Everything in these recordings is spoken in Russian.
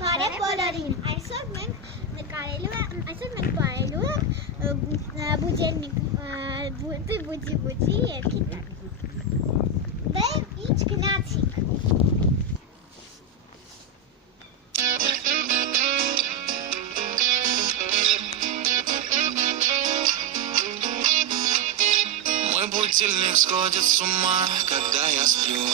Բարև բոլորին։ Այսօր մենք պարելու ենք Будильник բուդի երկի տակ։ Դե ինչ գնացիք։ Мой будильник сходит с ума, когда я сплю.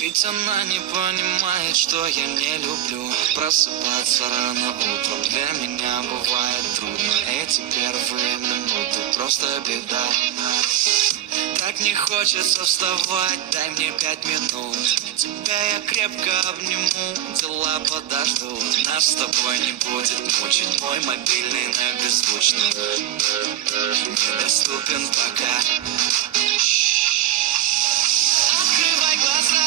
Ведь она не понимает, что я не люблю просыпаться рано утром. Для меня бывает трудно. Эти первые минуты просто беда. Так не хочется вставать, дай мне 5 минут. Тебя я крепко обниму, дела подождут. Нас с тобой не будет мучить мой мобильный на беззвучном. Недоступен пока. Открывай глаза,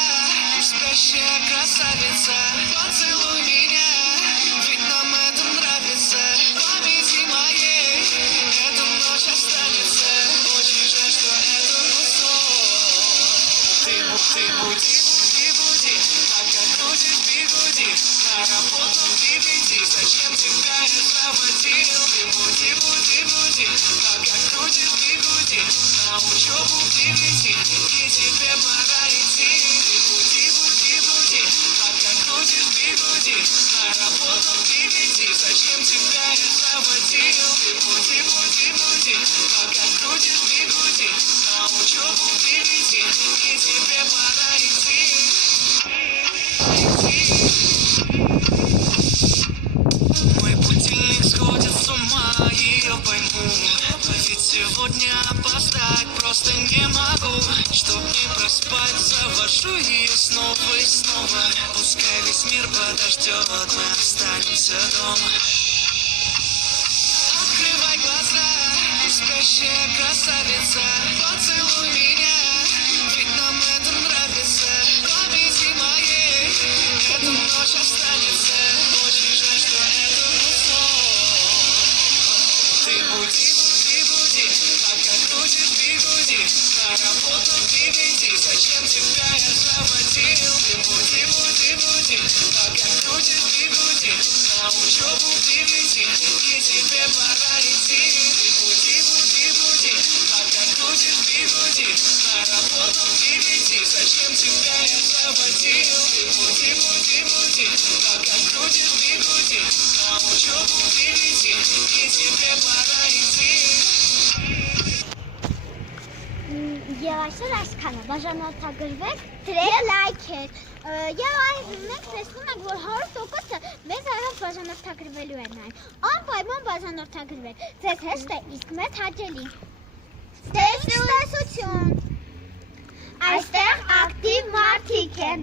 спящая красавица. Поцелуй меня, ведь нам это нравится. Памяти моей эта ночь останется. Очень жаль, что это сон. Ты буди, пока крутишь бигуди. На работу к 9, зачем тебя я заводил? Ты буди, пока крутишь бигуди. На учебу к 9, и тебе пора идти. Ты буди, пока крутишь бигуди. На работу к 9, зачем тебя я заводил? Ты буди, пока крутишь бигуди. На учебу к 9, и тебе пора идти. Мой будильник сходит с ума, ее пойму. Ведь сегодня опоздать просто не могу. Чтоб не проспать, завожу ее снова и снова. Пускай весь мир подождет, мы останемся дома. Открывай глаза, спящая красавица. Поцелуй меня, ведь нам это нравится. Памяти моей эта ночь останется. Очень жаль, что это сон. Ты буди, пока крутишь бигуди. На работу к 9, зачем тебя я заводил? Ты буди, пока крутишь бигуди. На учебу к 9, и тебе пора идти. Ты буди, пока крутишь бигуди. На работу к 9, зачем тебя я заводил? Ты буди, пока крутишь bigudi. На учебу к 9, и тебе пора идти. Եվ այսօր այսքանը, բաժանորդագրվեք, դրեք լայքեր, և այս մենք տեսնում ենք, որ 100%-ը մեզ այլով բաժանորդագրվելու են այն, անպայման բաժանորդագրվեք, ձեզ հեշտ է իսկ մեծ հաճելի, տեսություն, այստեղ ակտիվ մարդիկ են,